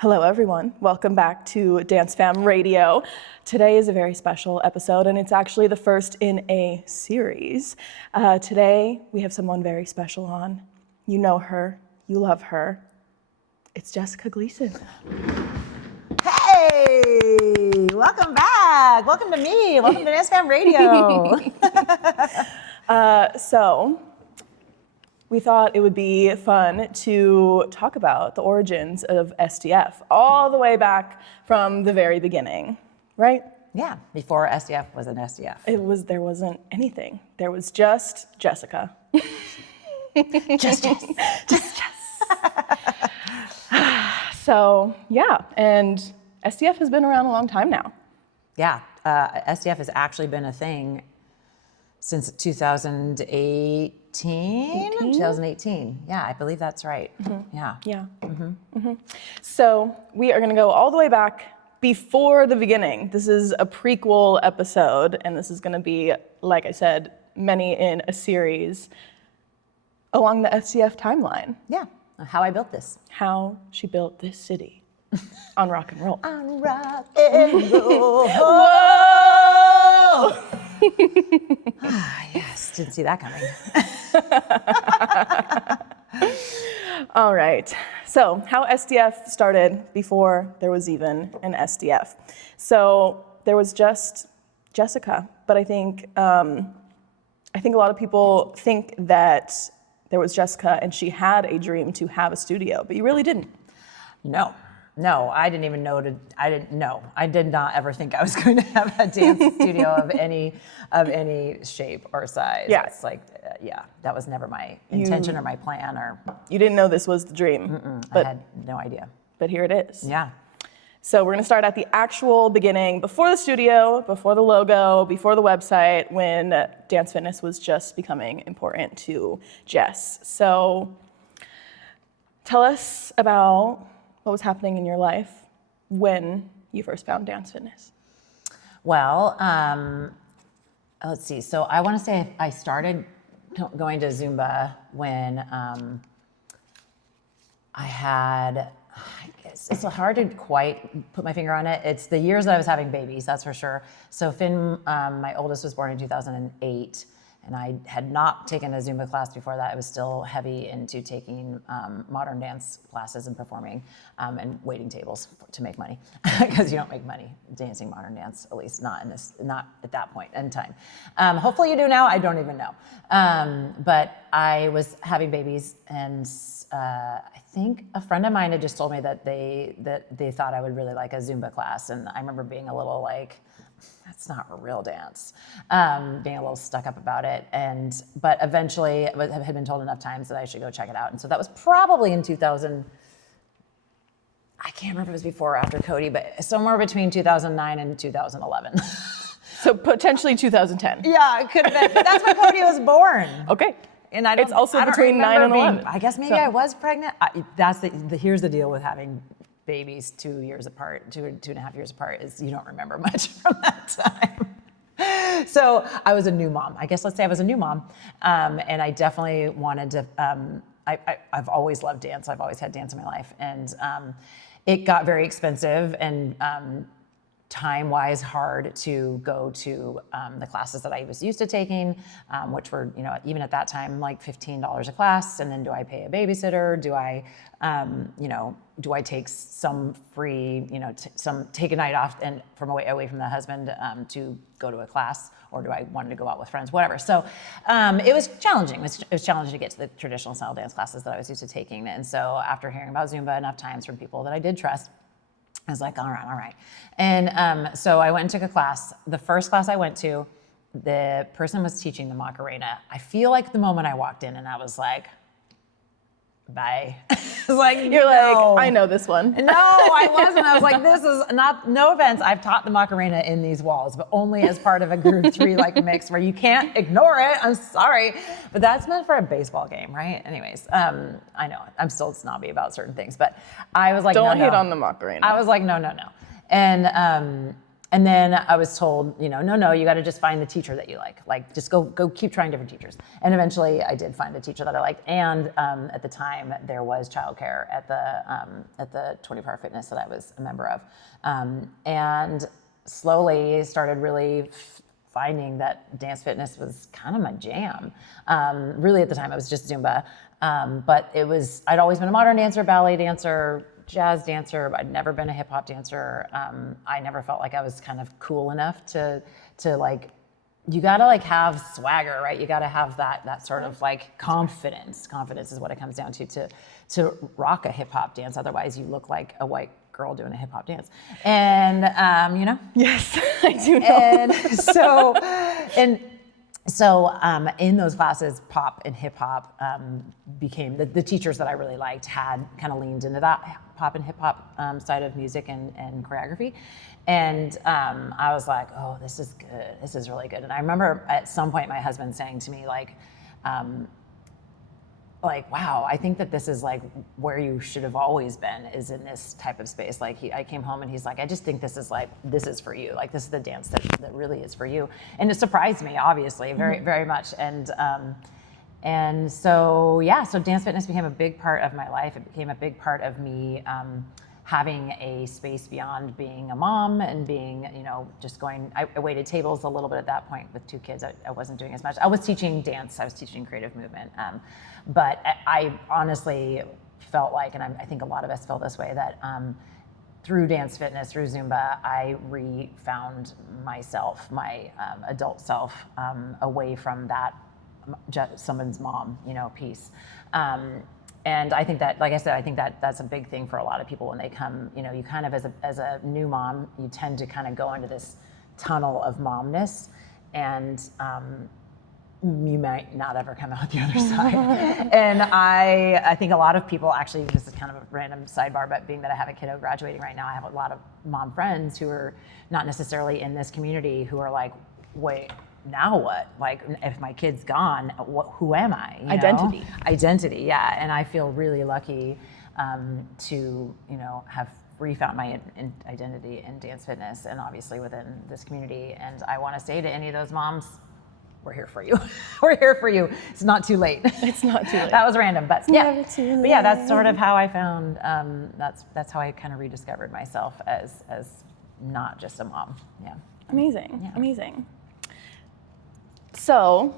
Hello, everyone. Welcome back to DanceFam Radio. Today is a very special episode, and it's actually the first in a series. Today, we have someone very special on. You know her. You love her. It's Jessica Gleason. Hey! Welcome back. Welcome to me. Welcome to DanceFam Radio. So, we thought it would be fun to talk about the origins of SDF, all the way back from the very beginning, right? Yeah, before SDF was an SDF. There wasn't anything. There was just Jessica. Just Jess. Just Jess. So, yeah, and SDF has been around a long time now. Yeah, SDF has actually been a thing since 2018. 2018. Yeah, I believe that's right. Mm-hmm. Yeah. Yeah. Mm-hmm. Mm-hmm. So we are going to go all the way back before the beginning. This is a prequel episode, and this is going to be, like I said, many in a series along the SDF timeline. Yeah, how I built this. How she built this city on rock and roll. On rock and roll. Whoa! Yes, didn't see that coming. All right, so how SDF started before there was even an SDF. So there was just Jessica, but I think a lot of people think that there was Jessica and she had a dream to have a studio, but you really didn't. No, I didn't even know. I did not ever think I was going to have a dance studio of any shape or size. Yeah. It's like, that was never my intention or my plan. Or you didn't know this was the dream. I had no idea. But here it is. Yeah. So we're going to start at the actual beginning, before the studio, before the logo, before the website, when dance fitness was just becoming important to Jess. So tell us about what was happening in your life when you first found dance fitness. Well, let's see. So I want to say I started going to Zumba when it's hard to quite put my finger on it. It's the years that I was having babies, that's for sure. So Finn, my oldest, was born in 2008. And I had not taken a Zumba class before that. I was still heavy into taking modern dance classes and performing and waiting tables to make money, because you don't make money dancing modern dance, at least not at that point in time. Hopefully you do now. I don't even know. But I was having babies, and I think a friend of mine had just told me that they thought I would really like a Zumba class, and I remember being a little like, that's not a real dance, being a little stuck up about it. But eventually I had been told enough times that I should go check it out. And so that was probably in 2000, I can't remember if it was before or after Cody, but somewhere between 2009 and 2011. So potentially 2010. Yeah, it could have been. But that's when Cody was born. Okay. And it's also between 9 and 11. I guess maybe I was pregnant. Here's the deal with having babies 2 years apart, 2.5 years apart, is you don't remember much from that time. So I was a new mom. I guess let's say I was a new mom. And I definitely wanted to, I've always loved dance. I've always had dance in my life. And it got very expensive and time-wise hard to go to the classes that I was used to taking, which were, even at that time, like $15 a class. And then do I pay a babysitter? Do I, do I take some free, take a night off and away from the husband to go to a class, or do I want to go out with friends, whatever. So it was challenging. It was challenging to get to the traditional style dance classes that I was used to taking. And so after hearing about Zumba enough times from people that I did trust, I was like, all right. And so I went and took a class. The first class I went to, the person was teaching the Macarena. I feel like the moment I walked in and I was like, bye. You're like, I know this one. No, I wasn't. I was like, this is not, no offense, I've taught the Macarena in these walls, but only as part of a group 3 mix where you can't ignore it. I'm sorry. But that's meant for a baseball game, right? Anyways, I know, I'm still snobby about certain things, but I was like, Don't hate on the Macarena. I was like, no. And And then I was told, no, you got to just find the teacher that you like. Like, just go keep trying different teachers. And eventually, I did find a teacher that I liked. And at the time, there was childcare at the 24 Hour Fitness that I was a member of, and slowly started really finding that dance fitness was kind of my jam. Really, at the time, it was just Zumba, but I'd always been a modern dancer, ballet dancer, jazz dancer. I'd never been a hip hop dancer. I never felt like I was kind of cool enough to like, you gotta like have swagger, right? You gotta have that sort of like confidence. Confidence is what it comes down to rock a hip hop dance. Otherwise you look like a white girl doing a hip hop dance. And, Yes, I do know. And so in those classes, pop and hip hop became the teachers that I really liked had kind of leaned into that pop and hip hop side of music and choreography. And I was like, oh, this is good. This is really good. And I remember at some point my husband saying to me like, wow, I think that this is like where you should have always been, is in this type of space. Like I came home and he's like, I just think this is for you. Like this is the dance that really is for you. And it surprised me, obviously, very, very much. And so dance fitness became a big part of my life. It became a big part of me having a space beyond being a mom and being, just going, I waited tables a little bit at that point with 2 kids. I wasn't doing as much. I was teaching dance, I was teaching creative movement. But I honestly felt like, and I think a lot of us feel this way, that through dance fitness, through Zumba, I re-found myself, my adult self, away from that someone's mom, piece. And I think that, like I said, I think that that's a big thing for a lot of people when they come, you kind of, as a new mom, you tend to kind of go into this tunnel of momness, and you might not ever come out the other side. And I think a lot of people, actually, this is kind of a random sidebar, but being that I have a kiddo graduating right now, I have a lot of mom friends who are not necessarily in this community who are like, wait, now what? Like, if my kid's gone, who am I? Identity, yeah. And I feel really lucky to, have refound my identity in dance fitness and obviously within this community. And I want to say to any of those moms, we're here for you. We're here for you. It's not too late. It's not too late. That was random, but yeah. Never too late. But yeah, that's sort of how I found, that's how I kind of rediscovered myself as not just a mom. Yeah. Amazing. Yeah. Amazing. So,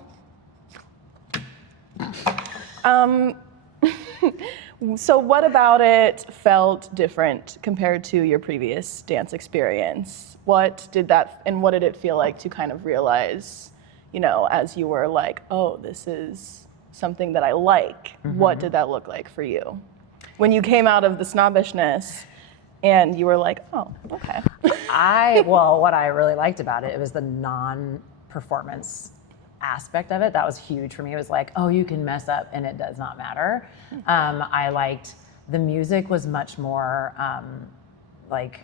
so what about it felt different compared to your previous dance experience? What did it feel like to kind of realize, as you were like, oh, this is something that I like? Mm-hmm. What did that look like for you? When you came out of the snobbishness and you were like, oh, okay. What I really liked about it was the non-performance aspect of it. That was huge for me. It was like, oh, you can mess up and it does not matter. I liked the music was much more like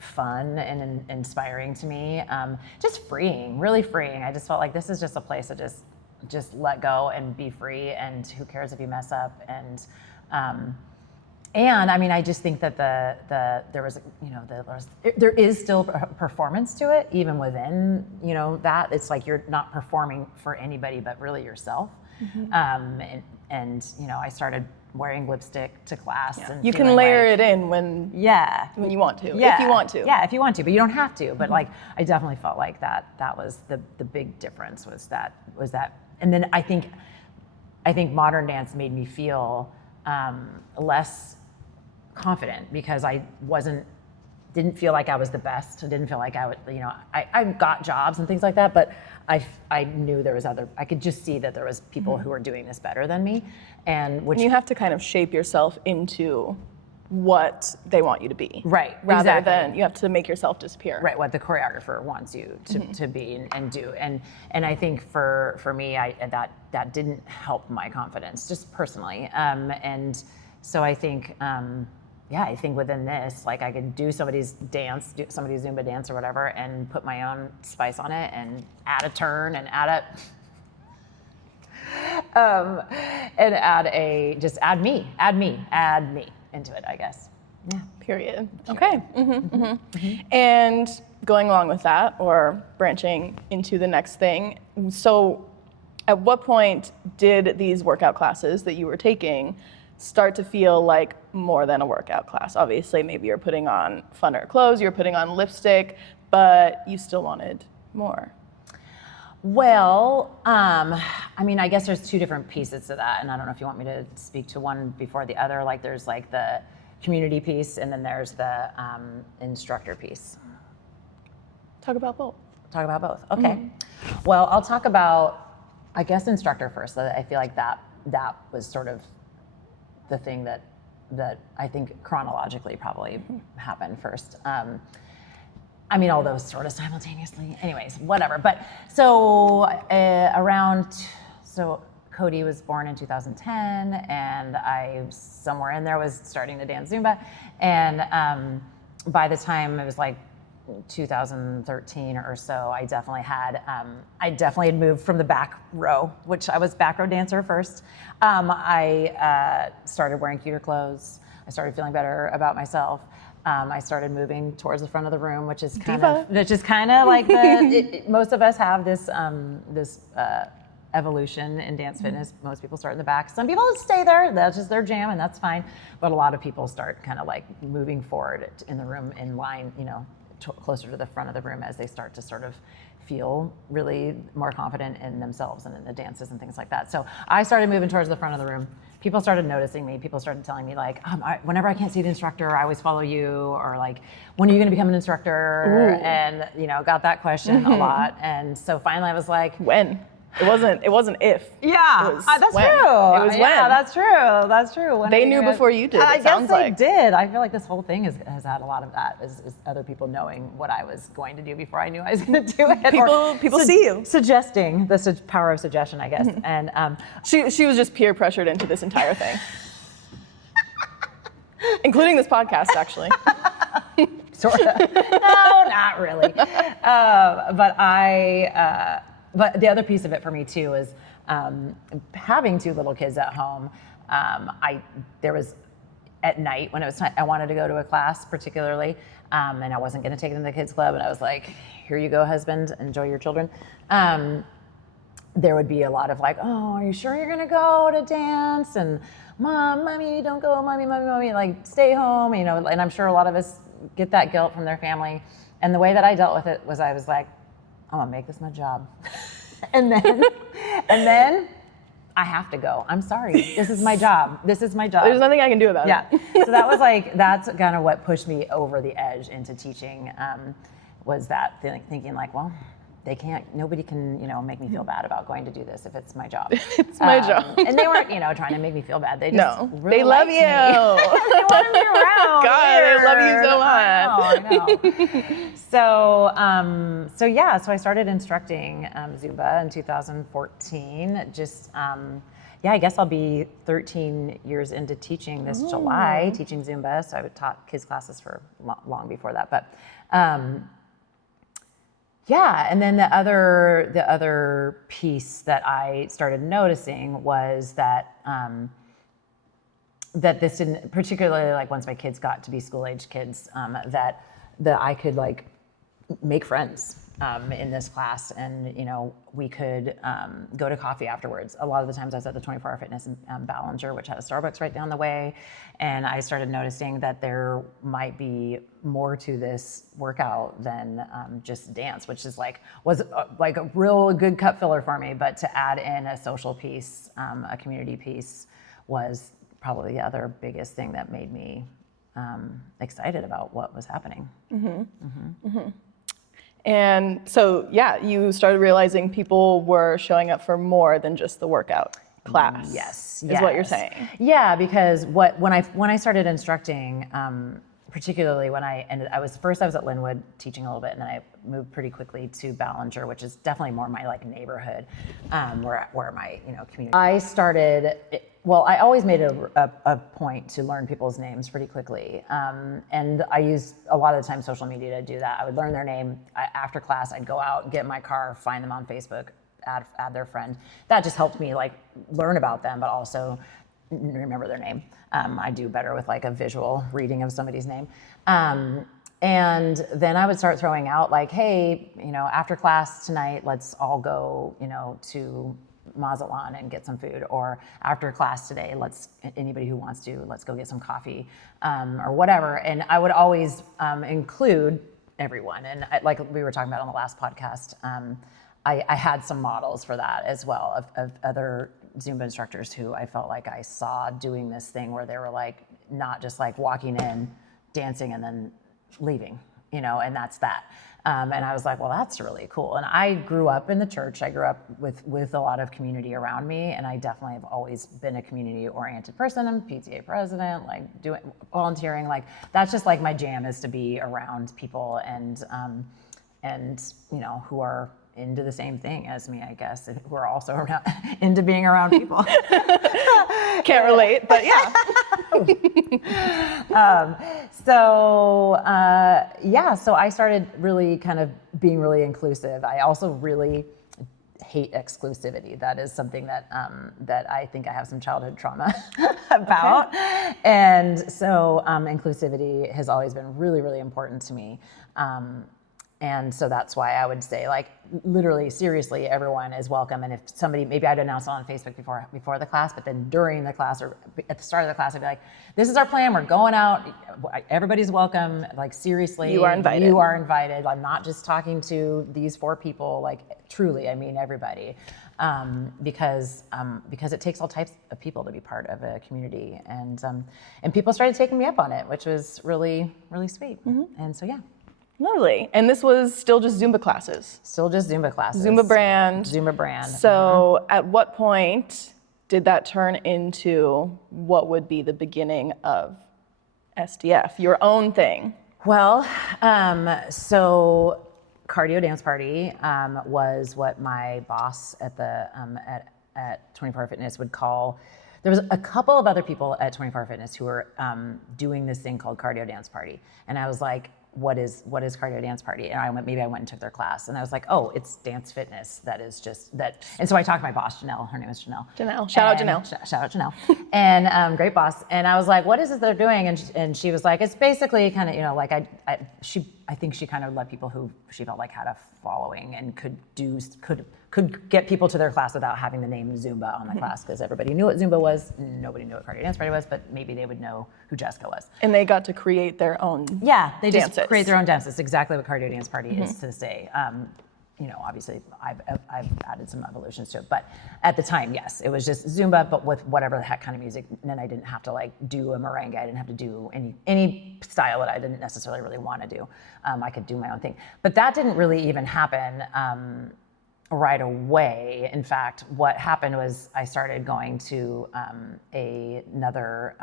fun and inspiring to me. Just freeing, really freeing. I just felt like this is just a place to just let go and be free, and who cares if you mess up. And I mean, I just think that there is still performance to it, even within, that. It's like you're not performing for anybody but really yourself. Mm-hmm. And I started wearing lipstick to class. Yeah. And you can layer it in when you want to, if you want to. Yeah, if you want to, but you don't have to. But like, I definitely felt like that was the big difference was that. And then I think modern dance made me feel less confident, because I didn't feel like I was the best. I didn't feel like I would, I got jobs and things like that, but I knew there was I could just see that there was people who were doing this better than me, and you have to kind of shape yourself into what they want you to be. Right. Rather than you have to make yourself disappear. Right, what the choreographer wants you to be and do. And I think for me, that didn't help my confidence, just personally. And so I think, I think within this, like, I could do somebody's dance, do somebody's Zumba dance or whatever, and put my own spice on it and add a turn and add me into it, I guess. Yeah. Period. Okay. Mm-hmm, mm-hmm. And going along with that or branching into the next thing, so at what point did these workout classes that you were taking start to feel like more than a workout class? Obviously, maybe you're putting on funner clothes, you're putting on lipstick, but you still wanted more. Well, I mean, I guess there's two different pieces to that, and I don't know if you want me to speak to one before the other. Like, there's like the community piece, and then there's the instructor piece. Talk about both. Talk about both. Okay. Well, I'll talk about, I guess, instructor first. So I feel like that was sort of the thing that I think chronologically probably happened first. I mean, all those sort of simultaneously. Anyways, whatever. But so so Cody was born in 2010, and I somewhere in there was starting to dance Zumba. And by the time it was like 2013 or so, I definitely had moved from the back row, which I was back row dancer first. I started wearing cuter clothes. I started feeling better about myself. I started moving towards the front of the room, which is kind of like most of us have this evolution in dance fitness. Most people start in the back. Some people stay there. That's just their jam, and that's fine. But a lot of people start kind of like moving forward in the room in line, closer to the front of the room as they start to sort of feel really more confident in themselves and in the dances and things like that. So I started moving towards the front of the room. People started noticing me. People started telling me like, whenever I can't see the instructor, I always follow you, or like, when are you going to become an instructor? Ooh. And got that question a lot. And so finally I was like, when? It wasn't if. Yeah, it was that's when. true. It was yeah, when. That's true. When they knew before you did. I guess sounds they like. did. I feel like this whole thing has had a lot of that, is other people knowing what I was going to do before I knew I was going to do it. People see you. Suggesting the power of suggestion, I guess. And she was just peer pressured into this entire thing, including this podcast, actually. Sort of. No, not really. But the other piece of it for me too is having two little kids at home. There was at night when it was time, I wanted to go to a class particularly, and I wasn't going to take them to the kids club, and I was like, "Here you go, husband, enjoy your children." There would be a lot of like, "Oh, are you sure you're going to go to dance?" And mommy, don't go, mommy, like stay home, And I'm sure a lot of us get that guilt from their family. And the way that I dealt with it was I was like, I'm gonna make this my job. and then I have to go. I'm sorry. This is my job. There's nothing I can do about it. So that's kind of what pushed me over the edge into teaching, was that thinking like, well, nobody can, make me feel bad about going to do this if it's my job. It's my job. And they weren't, trying to make me feel bad. They just really they love you. They wanted me around. God, they love you so much. I know. So I started instructing Zumba in 2014. I guess I'll be 13 years into teaching this July, teaching Zumba. So I taught kids classes for long before that, but. And then the other piece that I started noticing was that that this didn't, particularly like once my kids got to be school age kids, that I could like make friends in this class, and we could go to coffee afterwards. A lot of the times I was at the 24 Hour Fitness in Ballinger, which had a Starbucks right down the way, and I started noticing that there might be more to this workout than just dance, which was like a real good cup filler for me. But to add in a social piece, a community piece, was probably the other biggest thing that made me excited about what was happening. And so, you started realizing people were showing up for more than just the workout class. Yes. Is what you're saying. Yeah, because when I started instructing, particularly when I was at Linwood teaching a little bit, and then I moved pretty quickly to Ballinger, which is definitely more my like neighborhood, where my community. I always made a point to learn people's names pretty quickly, and I used a lot of the time social media to do that. I would learn their name after class. I'd go out, get in my car, find them on Facebook, add their friend. That just helped me like learn about them, but also remember their name. I do better with like a visual reading of somebody's name. And then I would start throwing out like, hey, after class tonight, let's all go, to Mazatlan and get some food, or after class today, anybody who wants to, let's go get some coffee, or whatever. And I would always include everyone. And like we were talking about on the last podcast, I had some models for that as well of other Zumba instructors who I felt like I saw doing this thing where they were like, not just like walking in, dancing, and then leaving, and that's that. And I was like, well, that's really cool. And I grew up in the church. I grew up with a lot of community around me. And I definitely have always been a community oriented person. I'm PTA president, like doing volunteering. Like that's just like my jam, is to be around people and who are into the same thing as me, I guess, and who are also into being around people. Can't relate, but yeah. So I started really kind of being really inclusive. I also really hate exclusivity. That is something that I think I have some childhood trauma about. Okay. And so inclusivity has always been really, really important to me. And so that's why I would say, like, literally, seriously, everyone is welcome. And if somebody, maybe I'd announce it on Facebook before the class, but then during the class or at the start of the class, I'd be like, this is our plan. We're going out. Everybody's welcome. Like, seriously. You are invited. You are invited. I'm not just talking to these 4 people. Like, truly, I mean everybody. Because it takes all types of people to be part of a community. And people started taking me up on it, which was really, really sweet. Mm-hmm. And so, yeah. Lovely. And this was still just Zumba classes? Still just Zumba classes. Zumba brand. Zumba brand. So at what point did that turn into what would be the beginning of SDF, your own thing? Well, so Cardio Dance Party was what my boss at the at 24 Hour Fitness would call. There was a couple of other people at 24 Hour Fitness who were doing this thing called Cardio Dance Party, and I was like, what is Cardio Dance Party? And I went and took their class, and I was like, oh, it's dance fitness. That is just that. And so I talked to my boss, Janelle. Her name is Janelle. Shout out Janelle. Shout out Janelle. And great boss. And I was like, what is it they're doing? And she was like, it's basically kind of, like I think she kind of let people who she felt like had a following and could get people to their class without having the name Zumba on the class, because everybody knew what Zumba was. Nobody knew what Cardio Dance Party was, but maybe they would know who Jessica was. And they got to create their own they dances. Just create their own dances. Exactly what Cardio Dance Party is to this day. Obviously I've added some evolutions to it, but at the time, yes, it was just Zumba, but with whatever the heck kind of music. And then I didn't have to like do a merengue. I didn't have to do any style that I didn't necessarily really want to do. I could do my own thing, but that didn't really even happen right away. In fact, what happened was I started going to another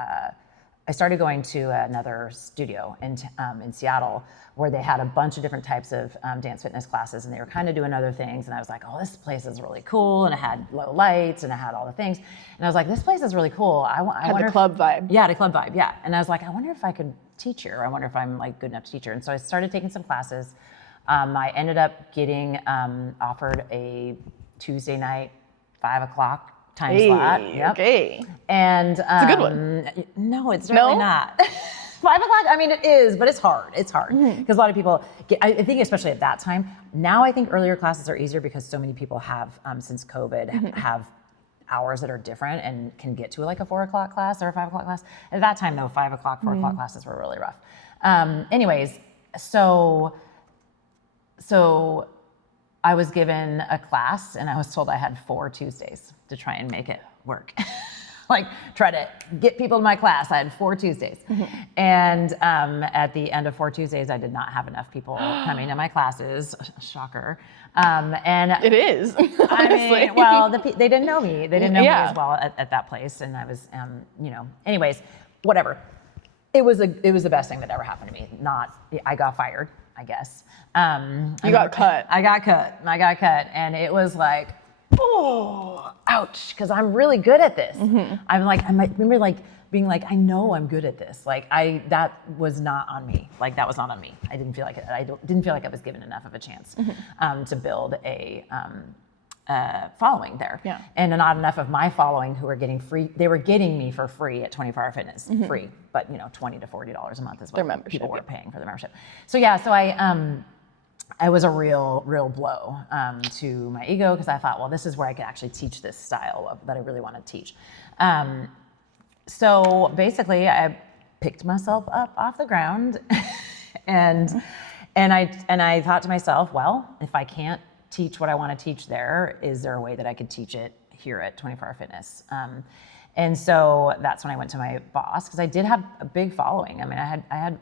studio in Seattle, where they had a bunch of different types of dance fitness classes, and they were kind of doing other things. And I was like, oh, this place is really cool. And it had low lights, and it had all the things. And I was like, this place is really cool. I had the club vibe. Yeah, the club vibe, yeah. And I was like, I wonder if I could teach here. I wonder if I'm like good enough to teach here. And so I started taking some classes. I ended up getting offered a Tuesday night, 5 o'clock time slot. Yep. Okay. And it's a good one. No, it's really not. 5 o'clock, I mean, it is, but it's hard. It's hard because a lot of people I think especially at that time. Now I think earlier classes are easier because so many people have, since COVID, have hours that are different and can get to like a 4 o'clock class or a 5 o'clock class. At that time though, 5 o'clock, 4 o'clock classes were really rough. Anyways, so I was given a class and I was told I had 4 Tuesdays to try and make it work. Like try to get people to my class. I had 4 Tuesdays. And at the end of 4 Tuesdays, I did not have enough people coming to my classes. Shocker. And it is, honestly. I mean, well, they didn't know me. They didn't know me as well at that place. And I was, anyways, whatever. It was the best thing that ever happened to me. I got fired, I guess. You got cut. I got cut. And it was like, oh, ouch, because I'm really good at this. I remember like being like, I know I'm good at this. Like that was not on me. Like that was not on me. I didn't feel like it. I didn't feel like I was given enough of a chance to build a following there. Yeah. And not enough of my following who were getting free. They were getting me for free at 24 Hour Fitness, free, but $20 to $40 a month is what Their membership, people were paying for the membership. So yeah, so I was a real blow to my ego, because I thought, well, this is where I could actually teach this style that I really want to teach. So basically, I picked myself up off the ground, and I thought to myself, well, if I can't teach what I want to teach there, is there a way that I could teach it here at 24 Hour Fitness? And so that's when I went to my boss, because I did have a big following. I mean, I had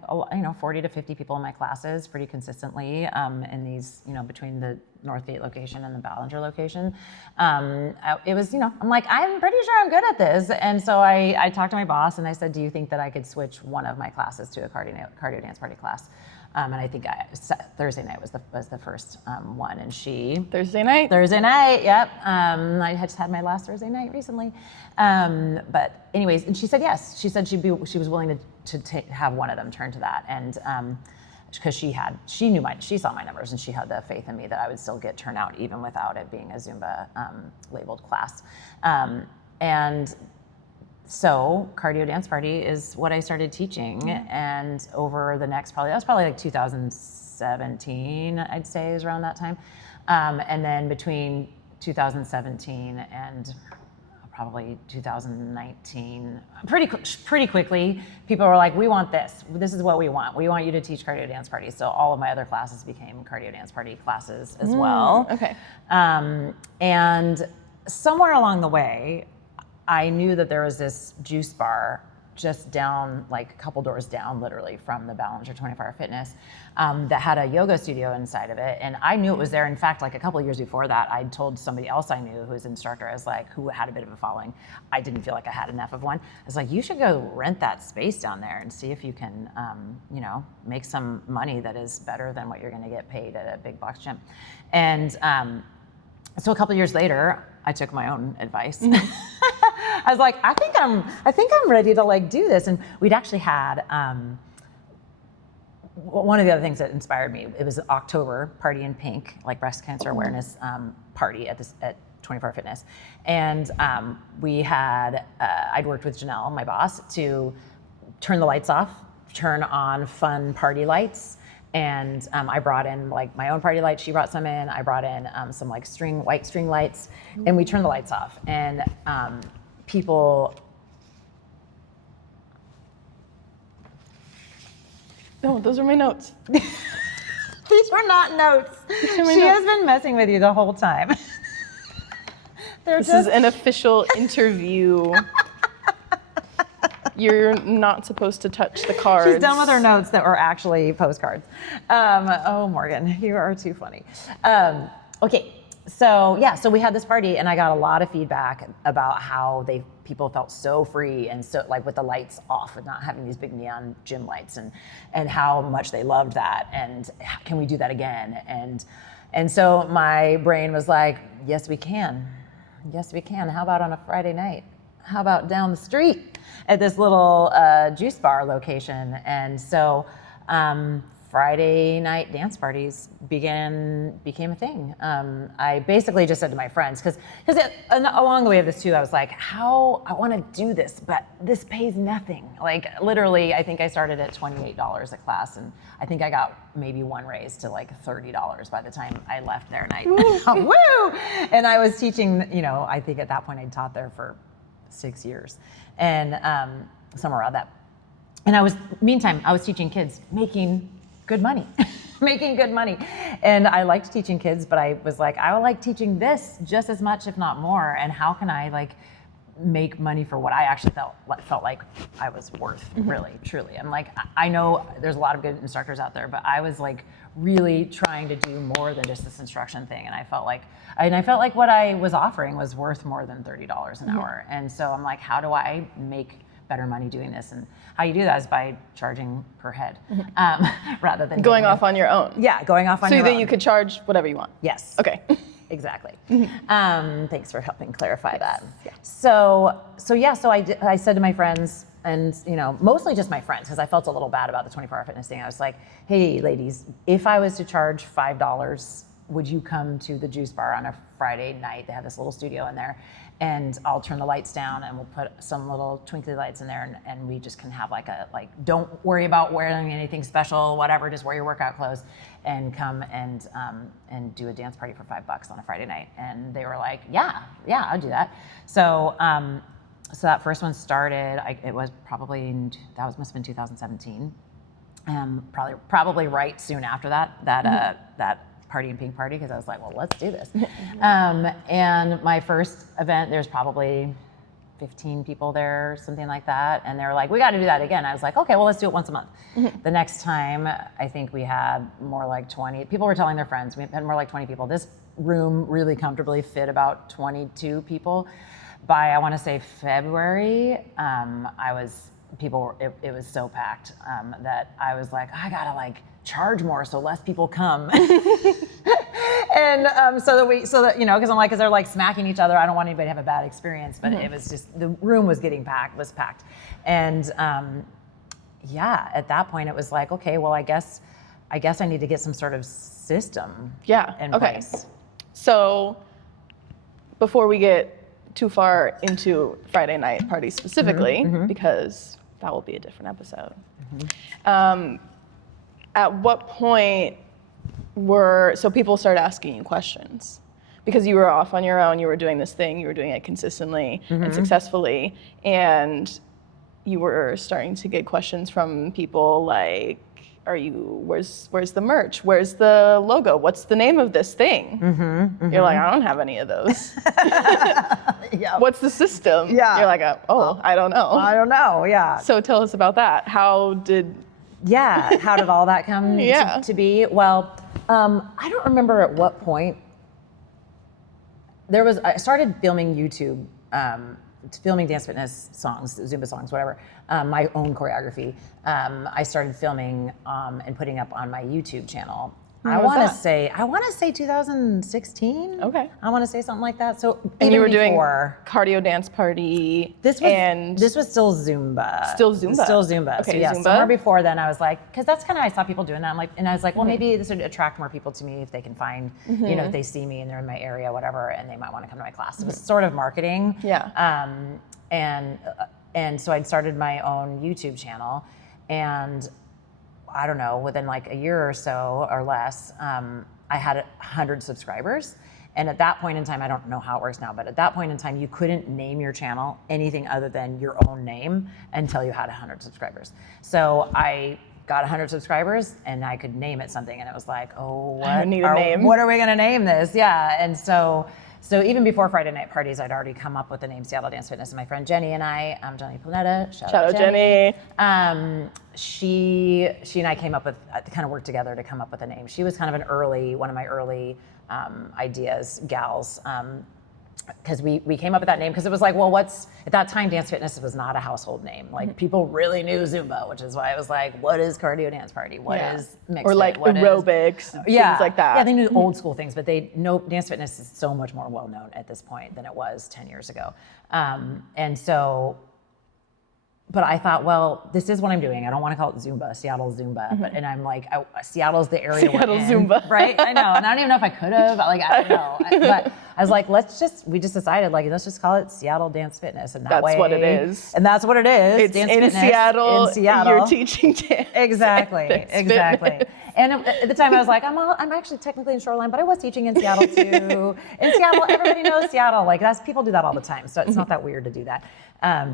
40 to 50 people in my classes pretty consistently in these, between the Northgate location and the Ballinger location. It was, I'm like, I'm pretty sure I'm good at this. And so I talked to my boss and I said, do you think that I could switch one of my classes to a cardio dance party class? And I think Thursday night was the first one, and Thursday night, yep. I just had my last Thursday night recently, but anyways, and she said yes. She said she was willing to have one of them turn to that, and because she saw my numbers, and she had the faith in me that I would still get turnout even without it being a Zumba labeled class, and. So cardio dance party is what I started teaching, and over the next that was probably like 2017, I'd say, is around that time. And then between 2017 and probably 2019, pretty quickly, people were like, we want this. This is what we want. We want you to teach cardio dance party. So all of my other classes became cardio dance party classes as well. Okay. And somewhere along the way, I knew that there was this juice bar just down, like a couple doors down, literally, from the Ballinger 24 Hour Fitness, that had a yoga studio inside of it. And I knew it was there. In fact, like a couple of years before that, I told somebody else I knew who was an instructor, who had a bit of a following. I didn't feel like I had enough of one. I was like, you should go rent that space down there and see if you can, make some money that is better than what you're going to get paid at a big box gym. And so a couple of years later, I took my own advice. I was like, I think I'm ready to do this. And we'd actually had one of the other things that inspired me. It was October Party in Pink, like breast cancer awareness party at 24 Hour Fitness, and we had I'd worked with Janelle, my boss, to turn the lights off, turn on fun party lights. And I brought in my own party lights. She brought some in. I brought in some white string lights, and we turned the lights off. And people. No, those are my notes. These were not notes. She has been messing with you the whole time. This is an official interview. You're not supposed to touch the cards. She's done with her notes that were actually postcards. Oh, Morgan, you are too funny. Okay, so we had this party, and I got a lot of feedback about how people felt so free and so with the lights off and not having these big neon gym lights, and how much they loved that, and can we do that again? And so my brain was like, yes, we can. Yes, we can. How about on a Friday night? How about down the street at this little juice bar location? And so Friday night dance parties became a thing. I basically just said to my friends, because along the way of this too, I was like, I want to do this, but this pays nothing. Literally, I think I started at $28 a class, and I think I got maybe one raise to $30 by the time I left there. And woo! And I was teaching, I think at that point I'd taught there for 6 years, and somewhere around that. And meantime, I was teaching kids, making good money, And I liked teaching kids, but I was like, I would like teaching this just as much, if not more. And how can I make money for what I actually felt like I was worth, really, truly. I'm like, I know there's a lot of good instructors out there, but I was really trying to do more than just this instruction thing. And I felt like what I was offering was worth more than $30 an hour. And so I'm like, how do I make better money doing this? And how you do that is by charging per head, rather than going off on your own. Yeah, going off on your own. So that you could charge whatever you want. Yes. Okay. Exactly. Thanks for helping clarify that. Yeah. So I said to my friends, and mostly just my friends, because I felt a little bad about the 24 Hour Fitness thing. I was like, hey, ladies, if I was to charge $5 would you come to the juice bar on a Friday night? They have this little studio in there, and I'll turn the lights down and we'll put some little twinkly lights in there, and we just can have don't worry about wearing anything special, whatever, just wear your workout clothes and come and do a dance party for $5 on a Friday night. And they were like, yeah, I'll do that. So so that first one started, it was probably, must have been 2017. Probably right soon after that Party and Pink party, because I was like, well, let's do this. And my first event, there's probably 15 people there, something like that. And they were like, we got to do that again. I was like, okay, well, let's do it once a month. The next time, I think we had more like 20. People were telling their friends. We had more like 20 people. This room really comfortably fit about 22 people. By, I want to say, February, it was so packed that I was like, I gotta charge more so less people come. And so that because they're smacking each other. I don't want anybody to have a bad experience, but it was just, the room was packed. And at that point it was like, okay, well, I guess I need to get some sort of system in place. So before we get too far into Friday night parties specifically, because that will be a different episode. At what point so people started asking you questions? Because you were off on your own, you were doing this thing, you were doing it consistently and successfully, and you were starting to get questions from people like, where's the merch? Where's the logo? What's the name of this thing? You're like, I don't have any of those. What's the system? You're like, I don't know. So tell us about that. How did all that come to be? Well, I don't remember at what point I started filming YouTube, filming dance fitness songs, Zumba songs, whatever, my own choreography. I started filming and putting up on my YouTube channel. I want to say 2016. Okay. I want to say something like that. So and you were doing cardio dance party. This was still Zumba. Still Zumba. Okay, so Zumba. Somewhere before then, I was like, because that's kind of, I saw people doing that. I was like, well, maybe this would attract more people to me if they can find, if they see me and they're in my area, whatever, and they might want to come to my class. It was sort of marketing. And so I'd started my own YouTube channel, and I don't know, within like a year or so or less, I had 100 subscribers. And at that point in time, I don't know how it works now, but at that point in time, you couldn't name your channel anything other than your own name until you had 100 subscribers. So I got 100 subscribers and I could name it something, and it was like, what are we gonna name this? And so even before Friday night parties, I'd already come up with the name Seattle Dance Fitness. And my friend Jenny and I, Jenny Planeta, shout out Jenny. She and I came up with, kind of worked together to come up with a name. She was kind of one of my early ideas, gals. Because we came up with that name because it was like, well, at that time, dance fitness was not a household name. Like, people really knew Zumba, which is why I was like, what is cardio dance party? What is mixed? Or like aerobics, things like that. Yeah, they knew old school things, but they know dance fitness is so much more well known at this point than it was 10 years ago. But I thought, well, this is what I'm doing. I don't want to call it Zumba, Seattle Zumba. And I'm like, Seattle's the area Seattle we're in, Zumba. right? I know, and I don't even know if I could have. I don't know. But I was like, we just decided, let's just call it Seattle Dance Fitness, and that's what it is. And that's what it is. It's dance in fitness Seattle. In Seattle, you're teaching dance. Exactly. And at the time, I was like, I'm actually technically in Shoreline, but I was teaching in Seattle too. In Seattle, everybody knows Seattle. People do that all the time, so it's not that weird to do that,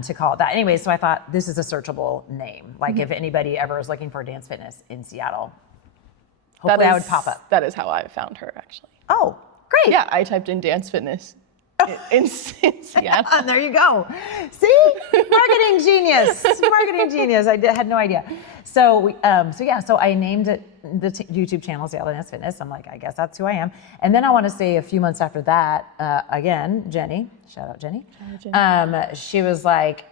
to call it that. Anyway, so I thought this is a searchable name. If anybody ever is looking for dance fitness in Seattle, hopefully I would pop up. That is how I found her, actually. Oh, great. Yeah, I typed in dance fitness in Seattle. And there you go. See? Marketing genius. I had no idea. So I named it the YouTube channel Seattle Dance Fitness. I'm like, I guess that's who I am. And then I want to say a few months after that, again, Jenny, shout out Jenny. She was like,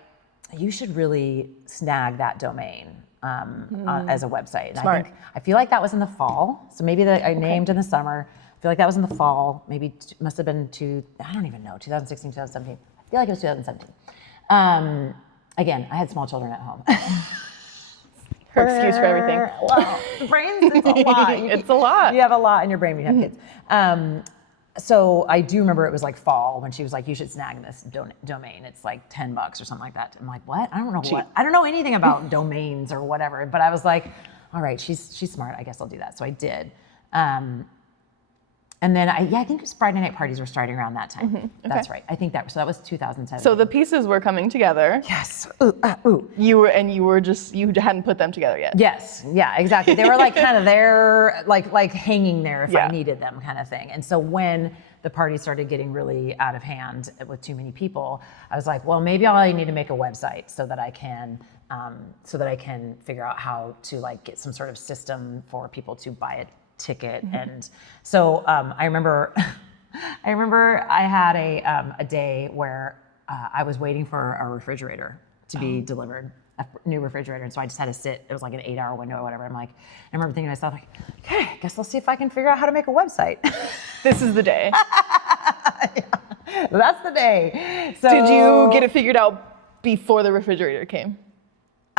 you should really snag that domain as a website. And Smart. I feel like that was in the fall. So maybe I named in the summer. I feel like that was in the fall, maybe must have been I don't even know, 2016, 2017. I feel like it was 2017. Again, I had small children at home. Her excuse for everything. Well, brains, it's a lot. It's a lot. You have a lot in your brain when you have kids. So I do remember it was like fall when she was like, you should snag this domain. It's like $10 or something like that. I'm like, what? I don't know what. I don't know anything about domains or whatever. But I was like, all right, she's smart. I guess I'll do that. So I did. And then I think it was Friday night parties were starting around that time. Okay. That's right. I think that was 2007. So the pieces were coming together. Yes. You hadn't put them together yet. Yes. Yeah, exactly. They were like kind of there, like hanging there if I needed them kind of thing. And so when the party started getting really out of hand with too many people, I was like, well, maybe I need to make a website so that I can figure out how to like get some sort of system for people to buy it ticket. And so I remember I had a day where I was waiting for a refrigerator to be delivered, a new refrigerator, and so I just had to sit. It was like an 8-hour window or whatever. I remember thinking to myself, like, okay, I guess I'll see if I can figure out how to make a website. This is the day. That's the day. So did you get it figured out before the refrigerator came?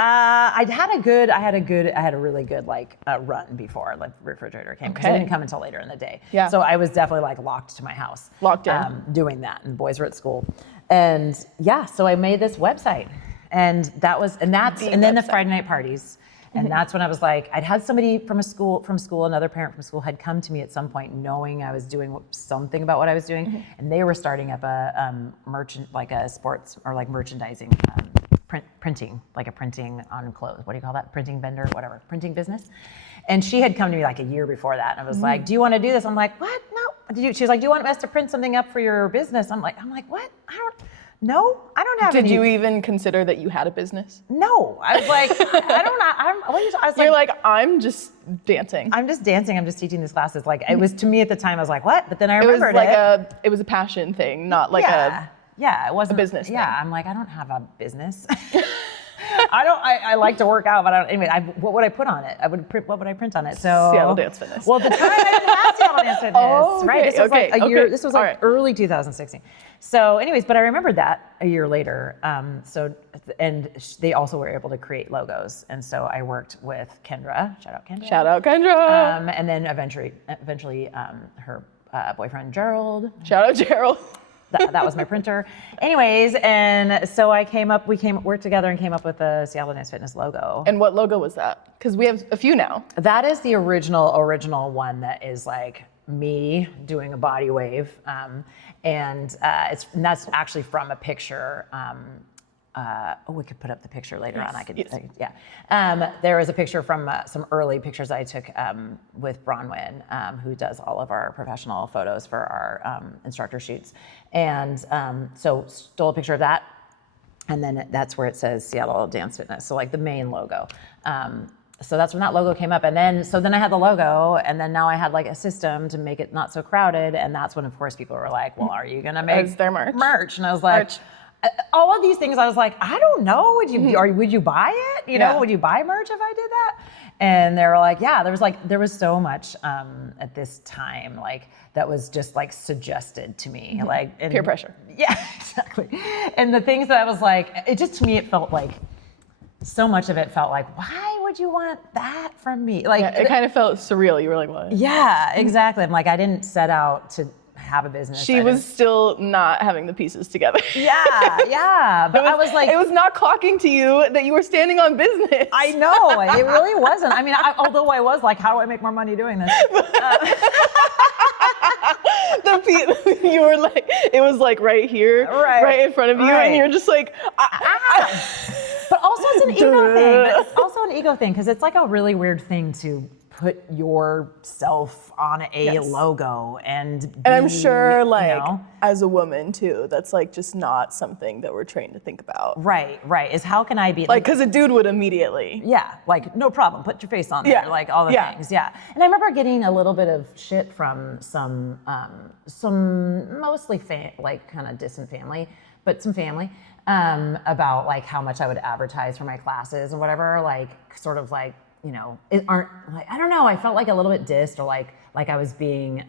I had a really good like run before the refrigerator came, because it didn't come until later in the day. Yeah. So I was definitely like locked to my house. Locked in. Doing that, and boys were at school. And yeah, so I made this website, and then the Friday night parties. And that's when I was like, I'd had somebody from school, another parent from school had come to me at some point knowing I was doing something about what I was doing. And they were starting up a sports or like merchandising, printing, like a printing on clothes. What do you call that? Printing vendor, whatever, printing business. And she had come to me like a year before that. And I was like, do you want to do this? I'm like, what? No. She was like, do you want us to print something up for your business? I'm like, what? I don't have any. Did you even consider that you had a business? No. I was like, You're like, I'm just dancing. I'm just dancing. I'm just teaching these classes. Like, it was, to me at the time, I was like, what? But then I remembered it was a passion thing, not like it wasn't a business thing. Yeah, I'm like, I don't have a business. I like to work out, but what would I put on it? What would I print on it? So Seattle Dance Fitness. Well, at the time I didn't have Seattle Dance Fitness, right? This was like a year. This was like early 2016. So, anyways, but I remembered that a year later. And they also were able to create logos, and so I worked with Kendra. Shout out Kendra. Shout out Kendra. And then eventually, her boyfriend Gerald. Shout out Gerald. That was my printer. Anyways, and so we worked together and came up with the Seattle Dance Fitness logo. And what logo was that? Because we have a few now. That is the original one that is like me doing a body wave. And that's actually from a picture. We could put up the picture later on. There was a picture from some early pictures I took with Bronwyn, who does all of our professional photos for our instructor shoots. And so stole a picture of that. And then that's where it says Seattle Dance Fitness. So like the main logo. So that's when that logo came up. And then I had the logo, and then now I had like a system to make it not so crowded. And that's when, of course, people were like, well, are you going to make their merch? And I was like, all of these things, I was like, I don't know. Would you buy it? Would you buy merch if I did that? And they were like, yeah. There was so much at this time like that was just like suggested to me, like peer pressure. Yeah, exactly. And the things that I was like, it just, to me, it felt like so much of it felt like, why would you want that from me? Like, it kind of felt surreal. You were like, what? Yeah, exactly. I'm like, I didn't set out to have a business. She was still not having the pieces together. Yeah. But I was like, it was not clocking to you that you were standing on business. I know, it really wasn't. I mean, although I was like, how do I make more money doing this? You were like, it was like right here, right in front of you, and you're just like, But also it's an ego thing. But it's also an ego thing, because it's like a really weird thing to put yourself on a logo and I'm sure as a woman too, that's like just not something that we're trained to think about. Right. Is how can I be like, because a dude would immediately. Yeah, like no problem, put your face on there, like all the things. Yeah. And I remember getting a little bit of shit from some mostly kind of distant family, but some family about like how much I would advertise for my classes and whatever, like sort of like, it aren't like, I don't know. I felt like a little bit dissed, or like I was being,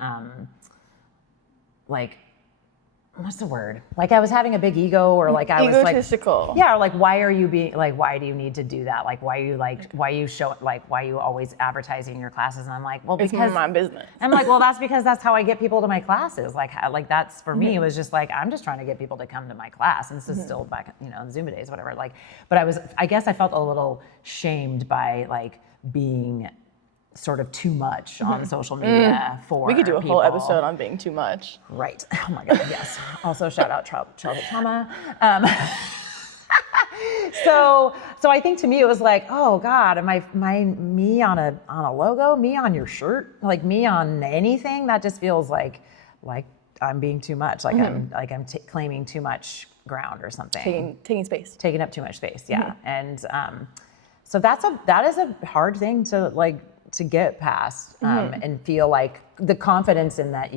like what's the word? Like I was having a big ego, or like I was like, egotistical. yeah, or like why are you being like, why do you need to do that? Like why are you always advertising your classes? And I'm like, well, It's because my business. I'm like, well, that's because that's how I get people to my classes. Like that's for me, it was just like, I'm just trying to get people to come to my class. And this is still back, in Zumba days, whatever. Like, but I guess I felt a little shamed by like being sort of too much on social media for We could do a people. whole episode on being too much. Right. Oh my God. Yes. Also, shout out childhood trauma. So I think to me it was like, oh God, am I me on a logo, me on your shirt, like me on anything? That just feels like I'm being too much, like I'm claiming too much ground or something. Taking space. Taking up too much space. Yeah. And so that is a hard thing to get past and feel like the confidence in that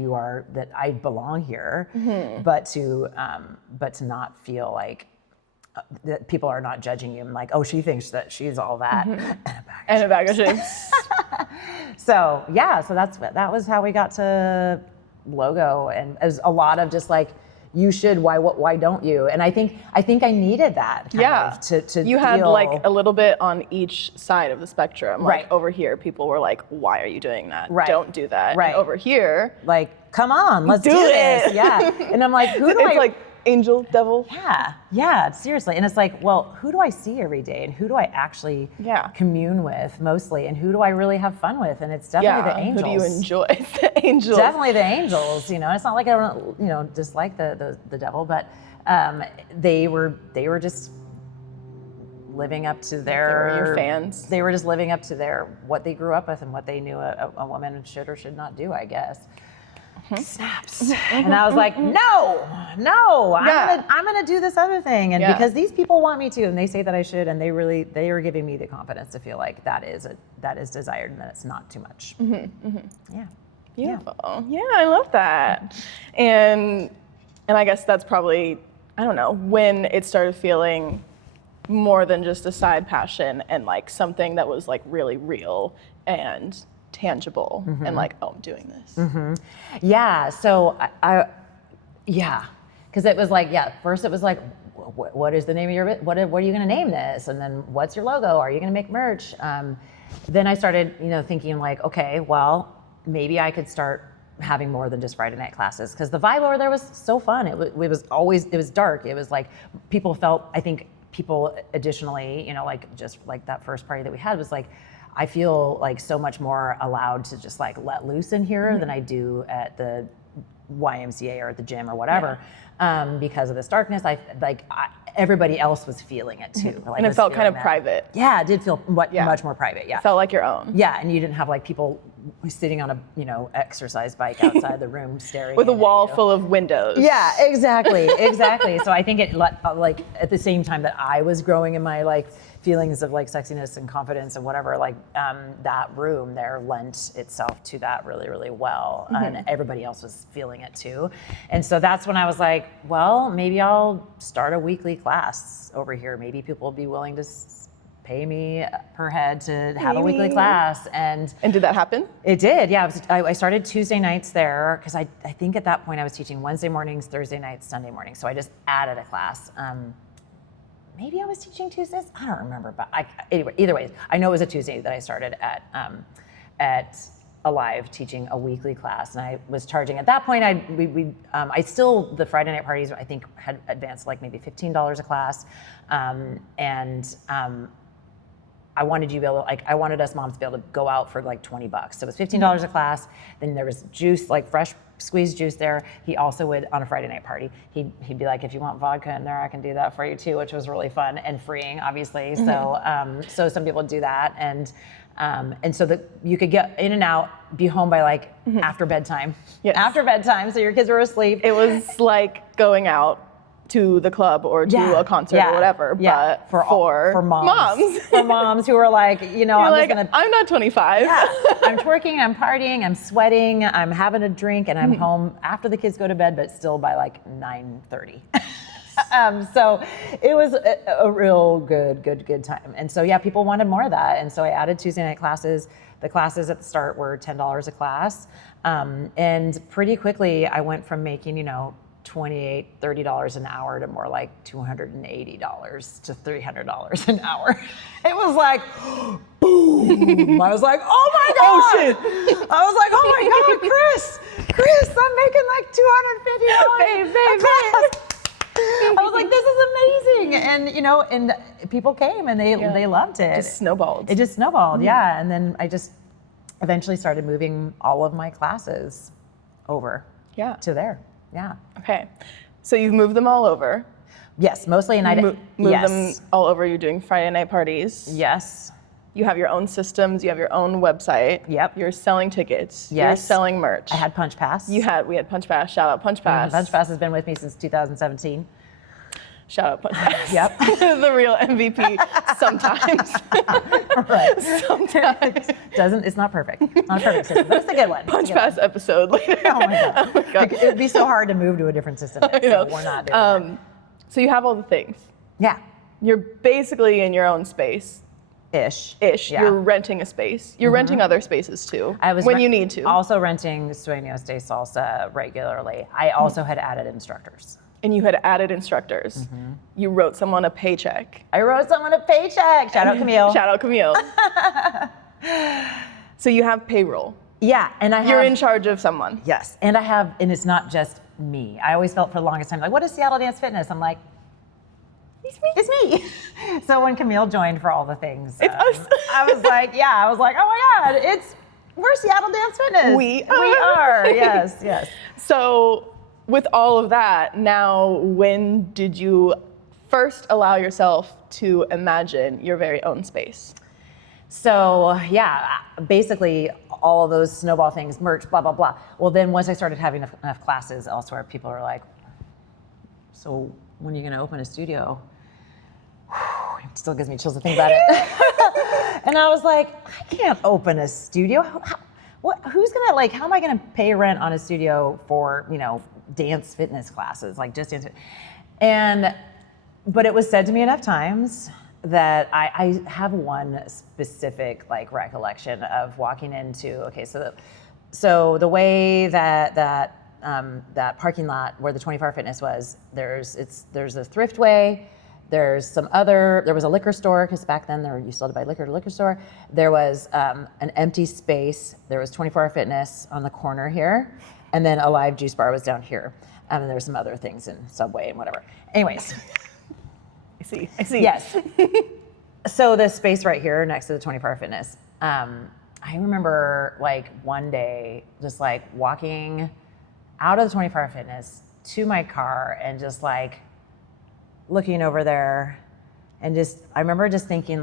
that I belong here, but to not feel like that people are not judging you and like, oh, she thinks that she's all that And a bag of chips. So that was how we got to logo, and it was a lot of just like, you should, why don't you? And I think I needed that kind of to you had feel, like a little bit on each side of the spectrum. Right. Like over here, people were like, why are you doing that? Right. Don't do that. Right. And over here, like, come on, let's do this. Yeah. And I'm like, who do it's I like angel, devil. Yeah, seriously. And it's like, well, who do I see every day, and who do I actually commune with mostly, and who do I really have fun with? And it's definitely the angels. Who do you enjoy? The angels. Definitely the angels. It's not like I don't dislike the devil, but they were just living up to their. They were your fans. They were just living up to what they grew up with and what they knew a woman should or should not do, I guess. Snaps. And I was like, no, I'm gonna do this other thing, and because these people want me to, and they say that I should, and they are giving me the confidence to feel like that is desired, and that it's not too much. Yeah. Beautiful. Yeah, I love that. And I guess that's probably, I don't know, when it started feeling more than just a side passion and like something that was like really real and tangible and like, oh, I'm doing this. Yeah. So because it was like, first it was like, what is the name of your, what are you going to name this? And then what's your logo? Are you going to make merch? Then I started, thinking like, okay, well, maybe I could start having more than just Friday night classes, because the vibe over there was so fun. It was dark. It was like I think people additionally, like just like that first party that we had was like, I feel like so much more allowed to just like let loose in here than I do at the YMCA or at the gym or whatever, because of this darkness. Everybody else was feeling it too. Like, and it felt kind of private. Yeah, it did feel much more private. Yeah, it felt like your own. Yeah, and you didn't have like people sitting on a exercise bike outside the room staring with a at wall you. full of windows. Yeah, exactly. So I think it like at the same time that I was growing in my like feelings of like sexiness and confidence and whatever, like that room there lent itself to that really, really well. And everybody else was feeling it too. And so that's when I was like, well, maybe I'll start a weekly class over here. Maybe people will be willing to pay me per head to have a weekly class. And did that happen? It did, yeah. I started Tuesday nights there, because I think at that point I was teaching Wednesday mornings, Thursday nights, Sunday mornings. So I just added a class. Maybe I was teaching Tuesdays. I don't remember, but anyway, either way, I know it was a Tuesday that I started at Alive teaching a weekly class, and I was charging at that point. I still, the Friday night parties I think had advanced like maybe $15 a class, and I wanted you to be able to, like, I wanted us moms to be able to go out for like $20. So it was $15 a class. Then there was juice, like fresh squeezed juice there. He also would, on a Friday night party, he'd be like, if you want vodka in there, I can do that for you too, which was really fun and freeing, obviously. So some people do that. And so that you could get in and out, be home by like after bedtime. Yes. After bedtime, so your kids were asleep. It was like going out to the club or to a concert or whatever, but for moms. For moms who are like, I'm not 25. Yeah, I'm twerking, I'm partying, I'm sweating, I'm having a drink, and I'm home after the kids go to bed, but still by like 9:30. So it was a real good time. And so, people wanted more of that. And so I added Tuesday night classes. The classes at the start were $10 a class. And pretty quickly I went from making, $28, $30 an hour to more like $280 to $300 an hour. It was like, boom. I was like, oh my God. Oh, shit. I was like, oh my God, Chris, I'm making like $250. Babe. I was like, this is amazing. And, you know, and people came and they loved it. It just snowballed. It just snowballed, yeah. And then I just eventually started moving all of my classes over to there. Yeah. Okay. So you've moved them all over. Yes, mostly. And I moved them all over. You're doing Friday night parties. Yes. You have your own systems. You have your own website. Yep. You're selling tickets. Yes. You're selling merch. I had Punch Pass. We had Punch Pass. Shout out Punch Pass. Punch Pass has been with me since 2017. Shout out Punch Pass. Yep. The real MVP sometimes. Right. Sometimes. It's not perfect. Not a perfect system, but it's a good one. Punch Pass episode later. Oh my God. Oh my God. It would be so hard to move to a different system. So we're not doing that. So you have all the things. Yeah. You're basically in your own space. Ish. Yeah. You're renting a space. You're renting other spaces too. When you need to. Also renting Sueños de Salsa regularly. I also had added instructors. And you had added instructors. You wrote someone a paycheck. I wrote someone a paycheck. Shout out Camille. Shout out Camille. So you have payroll. Yeah, and You're in charge of someone. Yes, and it's not just me. I always felt for the longest time like, what is Seattle Dance Fitness? I'm like, it's me. So when Camille joined for all the things, It's us. I was like, oh my God, we're Seattle Dance Fitness. We are. Yes. So with all of that, now when did you first allow yourself to imagine your very own space? So yeah, basically all of those snowball things, merch, blah, blah, blah. Well, then once I started having enough classes elsewhere, people are like, so when are you gonna open a studio? It still gives me chills to think about it. And I was like, I can't open a studio. Who's gonna how am I gonna pay rent on a studio for, dance fitness classes, like just dance? But it was said to me enough times that I have one specific recollection of walking into, so the way that parking lot where the 24-hour fitness was, there's a thriftway, there was a liquor store, because back then you still had to buy liquor at a liquor store. There was an empty space, there was 24-hour fitness on the corner here, and then a live juice bar was down here. And then there's some other things in Subway and whatever. Anyways. I see. Yes. So the space right here next to the 24-hour fitness, I remember one day just walking out of the 24-hour fitness to my car and just looking over there and I remember just thinking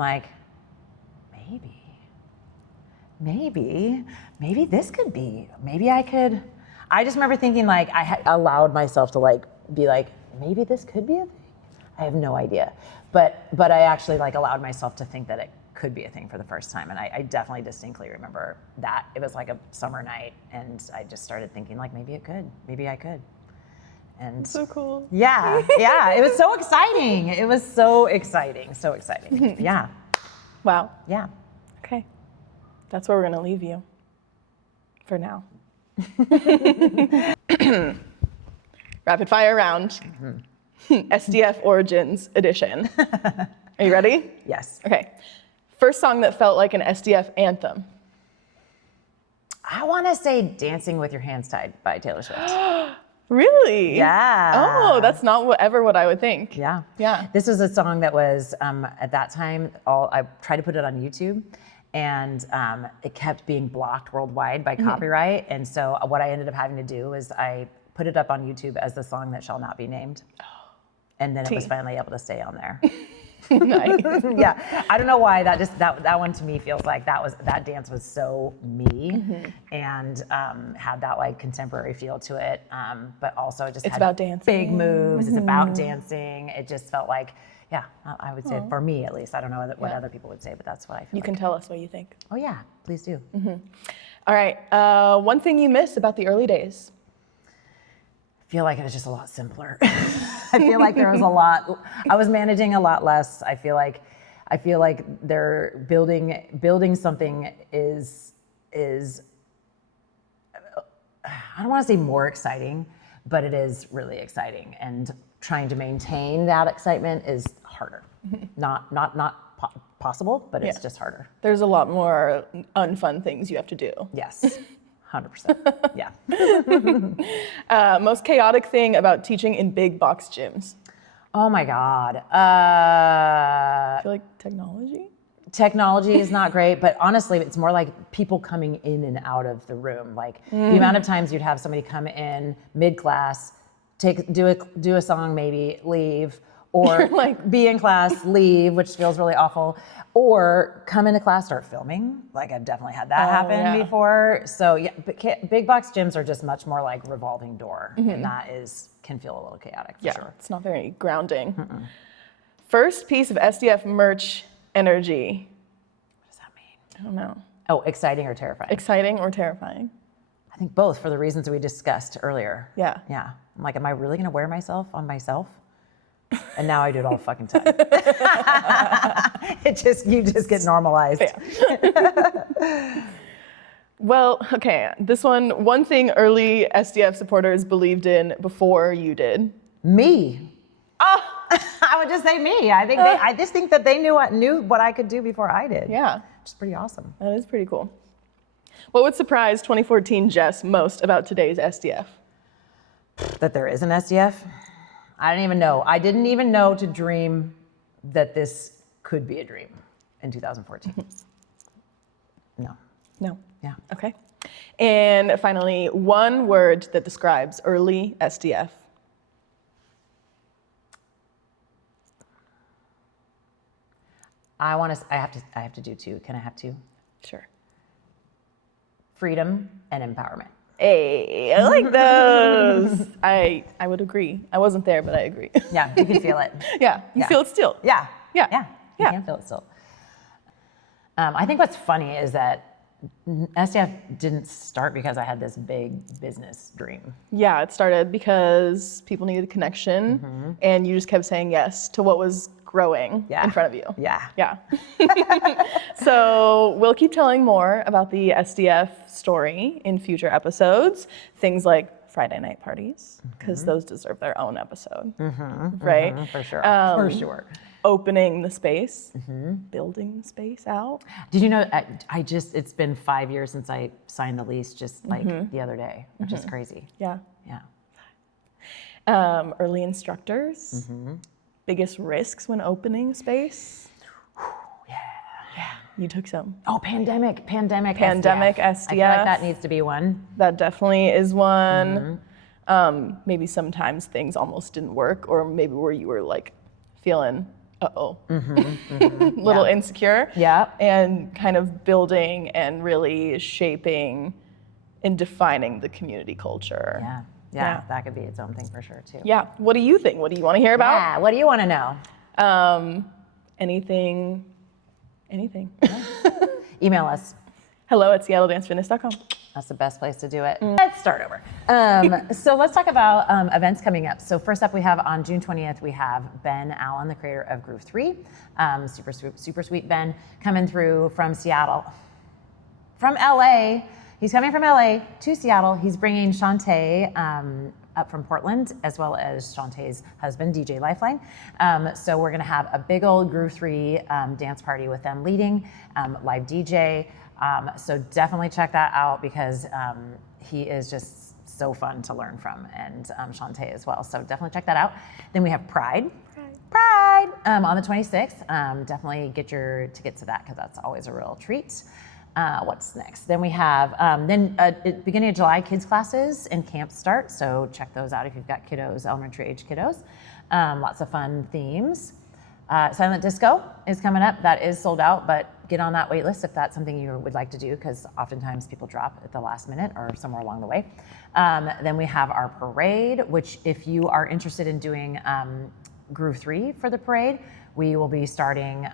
maybe this could be, I just remember thinking I had allowed myself to be maybe this could be a thing. I have no idea, but I actually allowed myself to think that it could be a thing for the first time, and I definitely distinctly remember that. It was a summer night, and I just started thinking maybe I could. And so cool. Yeah, it was so exciting. Yeah. Wow. Yeah. Okay. That's where we're gonna leave you for now. Rapid fire round. SDF Origins edition. Are you ready? Yes. Okay. First song that felt like an SDF anthem. I want to say Dancing with Your Hands Tied by Taylor Swift. Really? Yeah. Oh, that's not what I would think. Yeah. Yeah. This was a song that was, at that time, I tried to put it on YouTube, and it kept being blocked worldwide by copyright. And so what I ended up having to do is I put it up on YouTube as the song that shall not be named. And then it was finally able to stay on there. Nice. Yeah, I don't know why that one to me feels like that dance was so me, and had that contemporary feel to it, but also it just It's had about dancing. big moves. It's about dancing. It just felt like, I would say for me at least. I don't know what other people would say, but that's what I feel. You can tell us what you think. Oh yeah, please do. All right. One thing you miss about the early days. I feel like it was just a lot simpler. I feel like there was I was managing a lot less. I feel like they're building something is I don't want to say more exciting, but it is really exciting. And trying to maintain that excitement is harder. Not possible, but it's just harder. There's a lot more unfun things you have to do. Yes, 100%. Yeah. Most chaotic thing about teaching in big box gyms? Oh my God. I feel like technology? Technology is not great, but honestly, it's more like people coming in and out of the room. Like the amount of times you'd have somebody come in mid-class, do a song maybe, leave, or like be in class, leave, which feels really awful, or come into class, start filming. Like I've definitely had that happen before. So yeah, but big box gyms are just much more like revolving door, and that can feel a little chaotic for sure. It's not very grounding. First piece of SDF merch energy. What does that mean? I don't know. Oh, exciting or terrifying? Exciting or terrifying? I think both, for the reasons we discussed earlier. Yeah. Yeah. I'm like, am I really gonna wear myself on myself? And now I do it all the fucking time. You just get normalized. Yeah. Well, okay, this one thing early SDF supporters believed in before you did. Me. Oh, I would just say me. I just think that they knew what I could do before I did. Yeah. Which is pretty awesome. That is pretty cool. What would surprise 2014 Jess most about today's SDF? That there is an SDF? I didn't even know. I didn't even know to dream that this could be a dream in 2014. No. No. Yeah. Okay. And finally, one word that describes early SDF. I have to do two. Can I have two? Sure. Freedom and empowerment. Hey, I like those. I would agree. I wasn't there, but I agree. Yeah, you can feel it. Yeah, you feel it still. Yeah. Yeah. Yeah. You can feel it still. I think what's funny is that SDF didn't start because I had this big business dream. Yeah, it started because people needed a connection, and you just kept saying yes to what was growing in front of you. Yeah. Yeah. So we'll keep telling more about the SDF story in future episodes. Things like Friday night parties, because those deserve their own episode, right? For sure. For sure. Opening the space, building the space out. Did you know, it's been 5 years since I signed the lease just like the other day, which is crazy. Yeah. Yeah. Early instructors. Biggest risks when opening space? Yeah, you took some. Oh, pandemic SDF. SDF. I feel like that needs to be one. That definitely is one. Maybe sometimes things almost didn't work, or maybe where you were like feeling, little insecure. Yeah. And kind of building and really shaping and defining the community culture. Yeah, that could be its own thing for sure too. Yeah. What do you think? What do you want to hear about? Yeah, what do you want to know? Anything. Email us. hello@seattledancefitness.com. That's the best place to do it. Let's start over. So let's talk about events coming up. So first up, we have on June 20th, we have Ben Allen, the creator of Groove 3. Super sweet Ben, coming through from Seattle. From LA. He's coming from LA to Seattle. He's bringing Shantae up from Portland, as well as Shantae's husband, DJ Lifeline. So we're gonna have a big old Groove 3 dance party with them leading, live DJ. So definitely check that out because he is just so fun to learn from, and Shantae as well. So definitely check that out. Then we have Pride on the 26th. Definitely get your tickets to that because that's always a real treat. What's next? Then we have, beginning of July, kids classes and camps start. So check those out if you've got kiddos, elementary age kiddos. Lots of fun themes. Silent Disco is coming up. That is sold out, but get on that wait list if that's something you would like to do, because oftentimes people drop at the last minute or somewhere along the way. Then we have our parade, which if you are interested in doing Groove 3 for the parade, we will be starting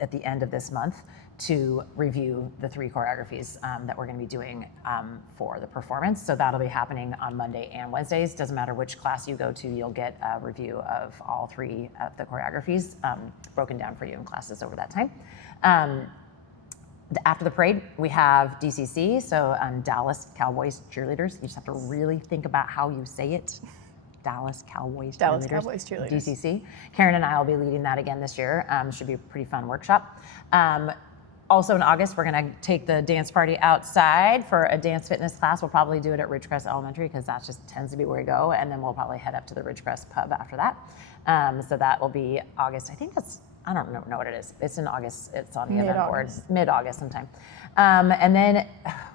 at the end of this month to review the 3 choreographies that we're gonna be doing for the performance. So that'll be happening on Monday and Wednesdays. Doesn't matter which class you go to, you'll get a review of all 3 of the choreographies broken down for you in classes over that time. After the parade, we have DCC, so Dallas Cowboys cheerleaders. You just have to really think about how you say it. Dallas Cowboys cheerleaders. DCC. Karen and I will be leading that again this year. Should be a pretty fun workshop. Also in August, we're gonna take the dance party outside for a dance fitness class. We'll probably do it at Ridgecrest Elementary because that just tends to be where we go. And then we'll probably head up to the Ridgecrest pub after that. So that will be August. I think I don't know what it is. It's in August. It's on the event board. Mid-August sometime. And then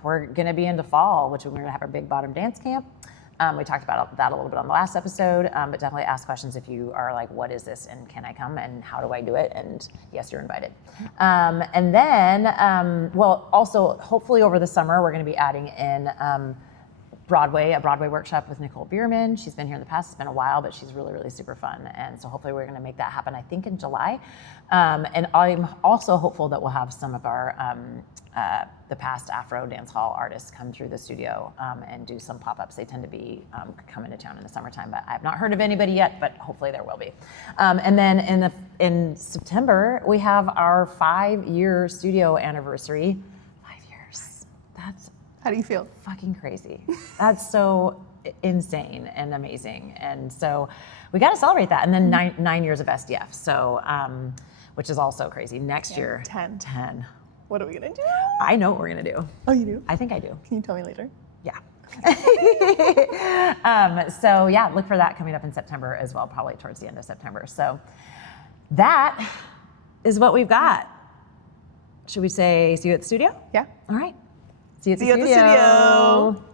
we're gonna be into fall, which we're gonna have our Big Bottom Dance Camp. We talked about that a little bit on the last episode, but definitely ask questions if you are like, what is this and can I come and how do I do it? And yes, you're invited. And then, also hopefully over the summer, we're gonna be adding in a Broadway workshop with Nicole Bierman. She's been here in the past, it's been a while, but she's really, really super fun. And so hopefully we're gonna make that happen, I think in July. And I'm also hopeful that we'll have some of our, the past Afro dance hall artists come through the studio and do some pop-ups. They tend to be coming to town in the summertime, but I've not heard of anybody yet, but hopefully there will be. And then in September, we have our 5-year studio anniversary. 5 years, that's How do you feel? fucking crazy. That's so insane and amazing. And so we got to celebrate that. And then 9 years of SDF. So, which is also crazy. Next year, 10. What are we gonna do? I know what we're gonna do. Oh, you do? I think I do. Can you tell me later? Yeah. So yeah, look for that coming up in September as well, probably towards the end of September. So that is what we've got. Should we say see you at the studio? Yeah. All right. See you at the See you at the studio.